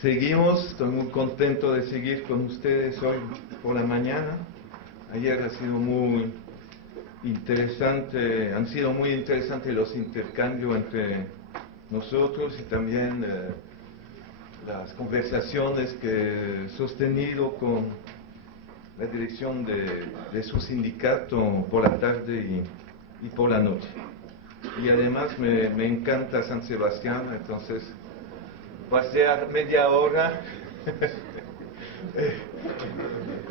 Seguimos, estoy muy contento de seguir con ustedes hoy por la mañana. Ayer ha sido muy interesante, han sido muy interesantes los intercambios entre nosotros y también las conversaciones que he sostenido con la dirección de su sindicato por la tarde y por la noche. Y además me encanta San Sebastián, entonces pasear media hora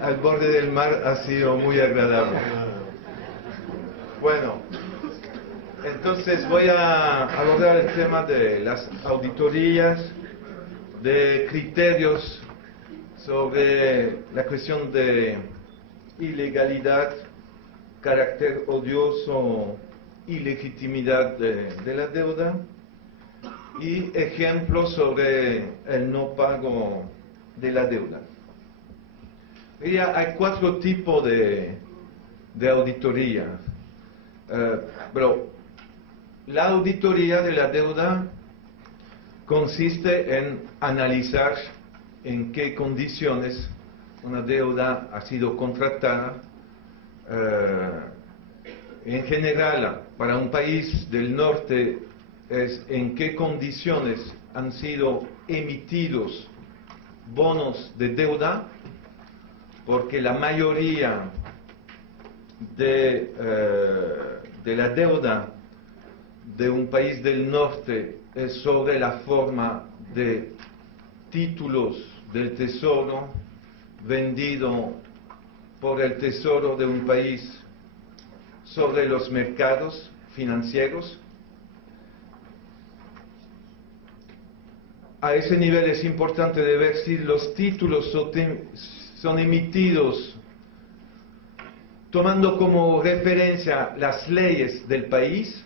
al borde del mar ha sido muy agradable. Bueno, entonces voy a abordar el tema de las auditorías, de criterios sobre la cuestión de ilegalidad, carácter odioso, ilegitimidad de la deuda, y ejemplos sobre el no pago de la deuda. Hay cuatro tipos de auditoría. Pero la auditoría de la deuda consiste en analizar en qué condiciones una deuda ha sido contratada. En general, para un país del norte, es en qué condiciones han sido emitidos bonos de deuda, porque la mayoría de la deuda de un país del norte es sobre la forma de títulos del tesoro vendido por el tesoro de un país sobre los mercados financieros. A ese nivel es importante de ver si los títulos son emitidos tomando como referencia las leyes del país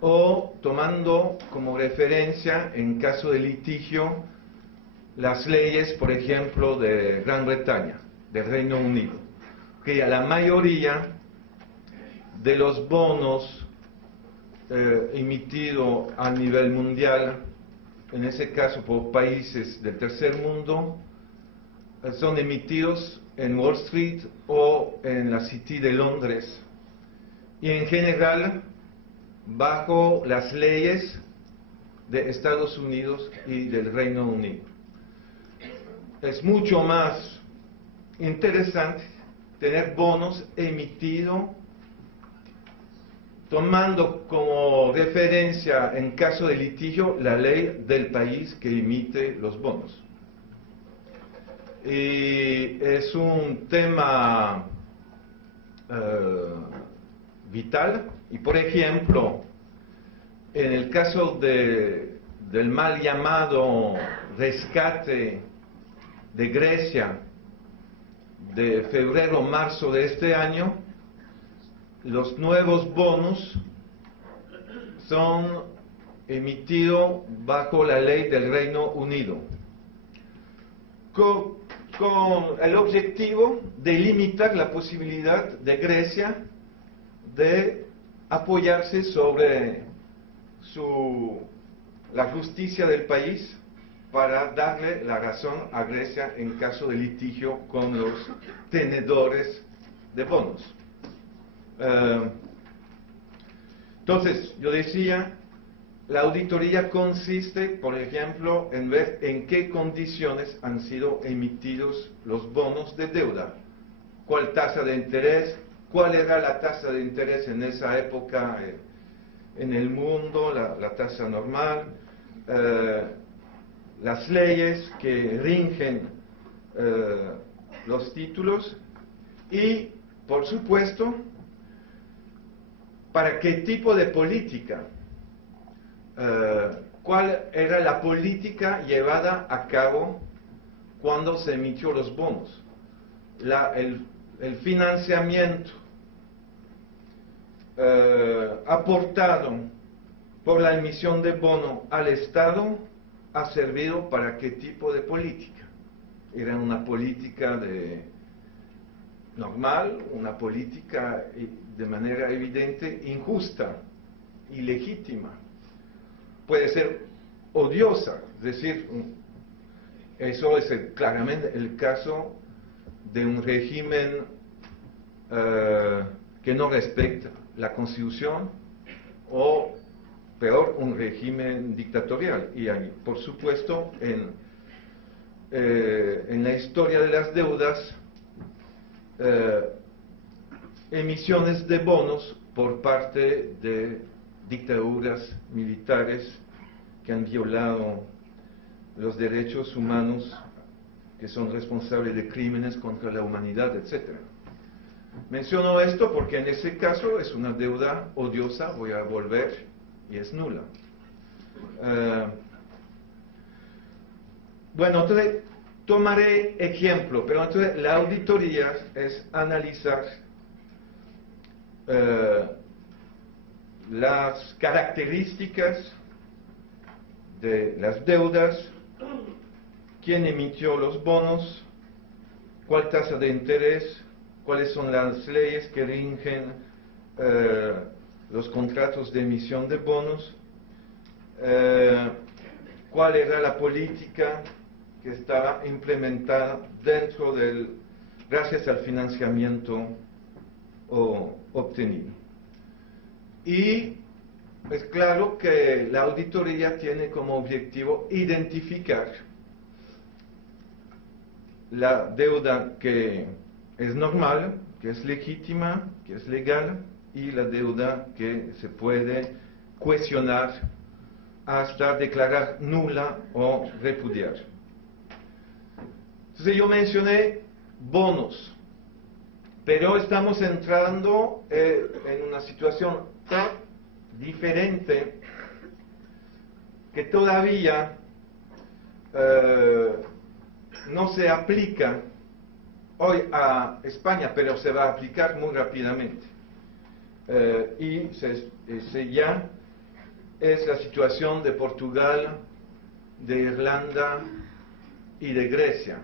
o tomando como referencia, en caso de litigio, las leyes, por ejemplo, de Gran Bretaña, del Reino Unido, que la mayoría de los bonos emitidos a nivel mundial, en ese caso por países del tercer mundo, son emitidos en Wall Street o en la City de Londres, y en general bajo las leyes de Estados Unidos y del Reino Unido. Es mucho más interesante tener bonos emitidos tomando como referencia, en caso de litigio, la ley del país que emite los bonos. Y es un tema vital, y por ejemplo, en el caso del mal llamado rescate de Grecia de febrero-marzo de este año, los nuevos bonos son emitidos bajo la ley del Reino Unido, con el objetivo de limitar la posibilidad de Grecia de apoyarse sobre la justicia del país para darle la razón a Grecia en caso de litigio con los tenedores de bonos. Entonces, yo decía, la auditoría consiste, por ejemplo, en ver en qué condiciones han sido emitidos los bonos de deuda, cuál tasa de interés, cuál era la tasa de interés en esa época en el mundo, la tasa normal, las leyes que rigen los títulos y, por supuesto, para qué tipo de política, cuál era la política llevada a cabo cuando se emitió los bonos. El financiamiento aportado por la emisión de bono al Estado ha servido para qué tipo de política. Era una política normal, una política de manera evidente injusta, ilegítima. Puede ser odiosa, es decir, Eso es claramente el caso de un régimen que no respeta la Constitución o, peor, un régimen dictatorial. Y hay, por supuesto, en la historia de las deudas, emisiones de bonos por parte de dictaduras militares que han violado los derechos humanos, que son responsables de crímenes contra la humanidad, etc. Menciono esto porque en ese caso es una deuda odiosa, voy a volver, y es nula. Bueno, entonces tomaré ejemplo, pero entonces la auditoría es analizar las características de las deudas, quién emitió los bonos, cuál tasa de interés, cuáles son las leyes que rigen los contratos de emisión de bonos, cuál era la política que estaba implementada dentro gracias al financiamiento obtenido. Y es claro que la auditoría tiene como objetivo identificar la deuda que es normal, que es legítima, que es legal, y la deuda que se puede cuestionar hasta declarar nula o repudiar. Entonces yo mencioné bonos, pero estamos entrando en una situación diferente que todavía no se aplica hoy a España, pero se va a aplicar muy rápidamente. Y ya es la situación de Portugal, de Irlanda y de Grecia.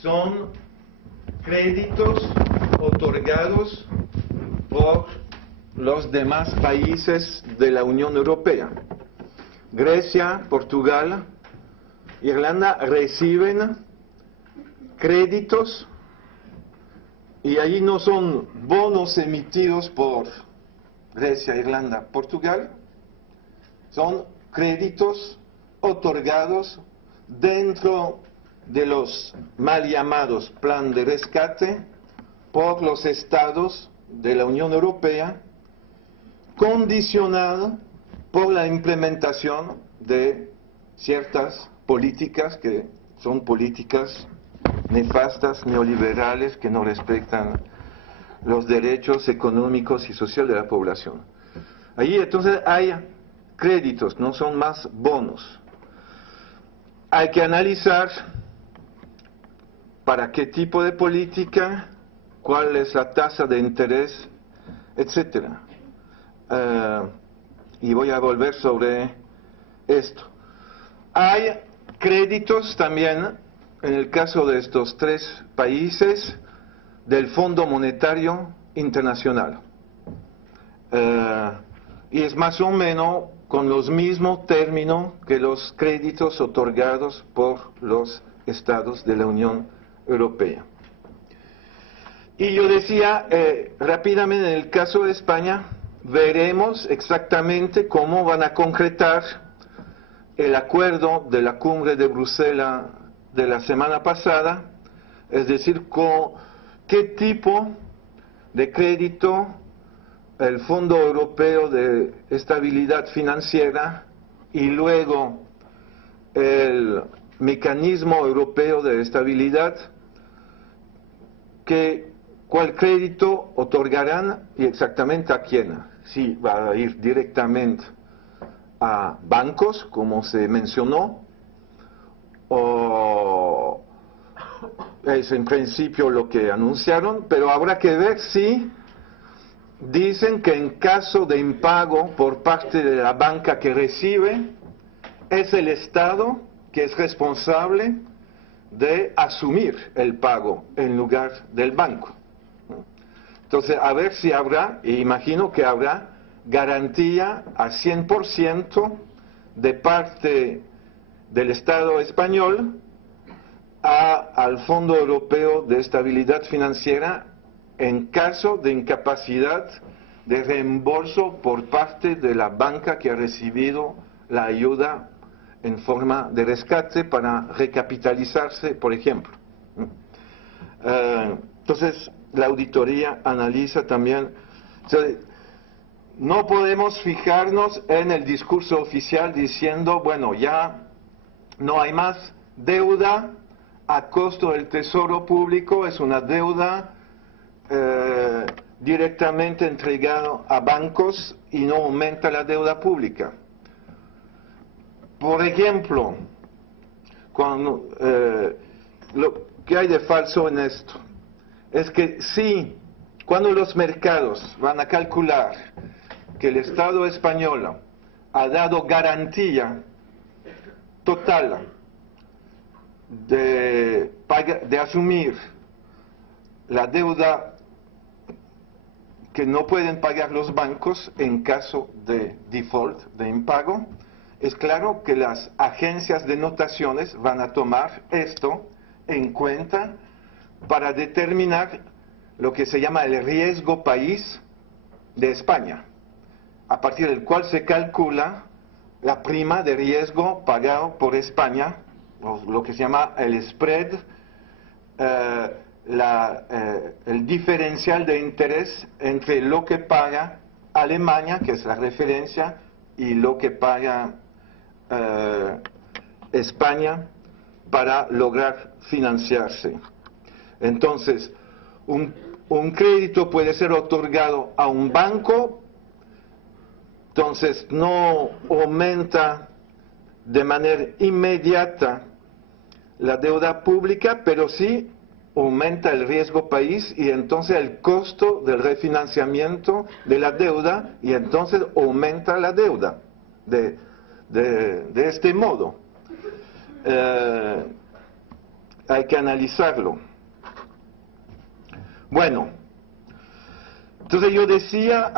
Son créditos otorgados por los demás países de la Unión Europea. Grecia, Portugal, Irlanda reciben créditos, y allí no son bonos emitidos por Grecia, Irlanda, Portugal, son créditos otorgados dentro de los mal llamados plan de rescate por los estados de la Unión Europea, condicionado por la implementación de ciertas políticas que son políticas nefastas, neoliberales, que no respetan los derechos económicos y sociales de la población. Allí entonces hay créditos, no son más bonos. Hay que analizar para qué tipo de política, cuál es la tasa de interés, etc. Y voy a volver sobre esto. Hay créditos también, en el caso de estos tres países, del Fondo Monetario Internacional. Y es más o menos con los mismos términos que los créditos otorgados por los estados de la Unión Europea. Y yo decía, rápidamente, en el caso de España, veremos exactamente cómo van a concretar el acuerdo de la cumbre de Bruselas de la semana pasada, es decir, qué tipo de crédito el Fondo Europeo de Estabilidad Financiera y luego el Mecanismo Europeo de Estabilidad, cuál crédito otorgarán y exactamente a quién. Si va a ir directamente a bancos, como se mencionó, o es en principio lo que anunciaron, pero habrá que ver si dicen que en caso de impago por parte de la banca que recibe, es el Estado que es responsable de asumir el pago en lugar del banco. Entonces, a ver si habrá, e imagino que habrá, garantía a 100% de parte del Estado español al Fondo Europeo de Estabilidad Financiera en caso de incapacidad de reembolso por parte de la banca que ha recibido la ayuda en forma de rescate para recapitalizarse, por ejemplo. Entonces, la auditoría analiza también. No podemos fijarnos en el discurso oficial diciendo, bueno, ya no hay más deuda a costo del Tesoro Público, es una deuda directamente entregada a bancos y no aumenta la deuda pública. Por ejemplo, lo que hay de falso en esto es que cuando los mercados van a calcular que el Estado español ha dado garantía total de asumir la deuda que no pueden pagar los bancos en caso de default, de impago, es claro que las agencias de notaciones van a tomar esto en cuenta para determinar lo que se llama el riesgo país de España, a partir del cual se calcula la prima de riesgo pagado por España, lo que se llama el spread, el diferencial de interés entre lo que paga Alemania, que es la referencia, y lo que paga España para lograr financiarse. Entonces, un crédito puede ser otorgado a un banco, entonces no aumenta de manera inmediata la deuda pública, pero sí aumenta el riesgo país y entonces el costo del refinanciamiento de la deuda y entonces aumenta la deuda de este modo. Hay que analizarlo. Bueno, entonces yo decía,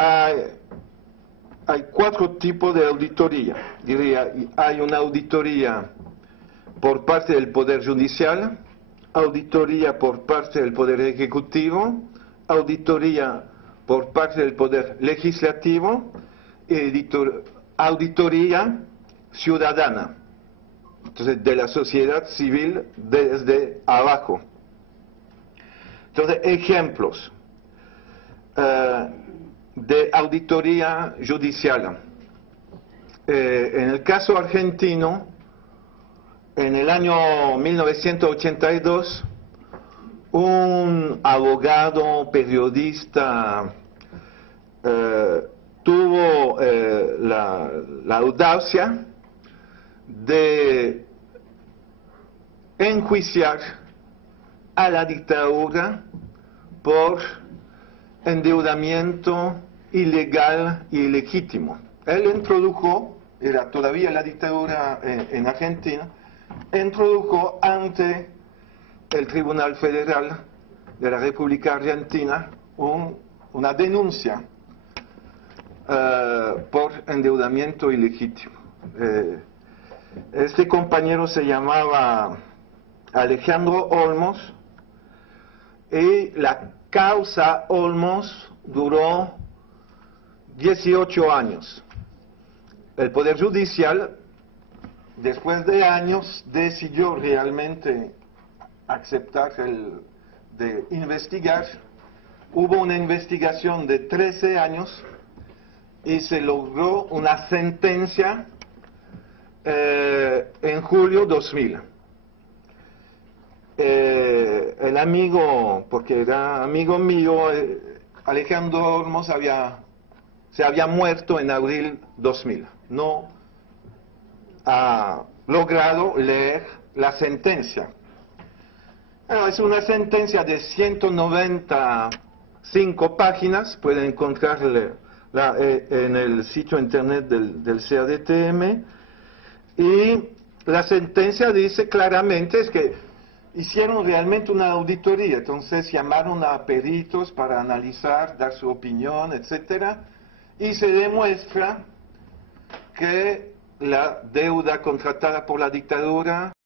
hay 4 tipos de auditoría. Diría, hay una auditoría por parte del Poder Judicial, auditoría por parte del Poder Ejecutivo, auditoría por parte del Poder Legislativo y auditoría ciudadana, entonces de la sociedad civil desde abajo. Entonces, ejemplos de auditoría judicial. En el caso argentino, en el año 1982, un abogado, periodista, tuvo la audacia de enjuiciar a la dictadura por endeudamiento ilegal y ilegítimo. Él introdujo, era todavía la dictadura en Argentina, introdujo ante el Tribunal Federal de la República Argentina una denuncia por endeudamiento ilegítimo. Este compañero se llamaba Alejandro Olmos y la causa Olmos duró 18 años. El Poder Judicial, después de años, decidió realmente aceptar de investigar. Hubo una investigación de 13 años y se logró una sentencia en julio 2000. El amigo, porque era amigo mío, Alejandro Olmos se había muerto en abril 2000. No ha logrado leer la sentencia. Es una sentencia de 195 páginas, pueden encontrarla en el sitio internet del CADTM, y la sentencia dice claramente es que hicieron realmente una auditoría, entonces llamaron a peritos para analizar, dar su opinión, etcétera, y se demuestra que la deuda contratada por la dictadura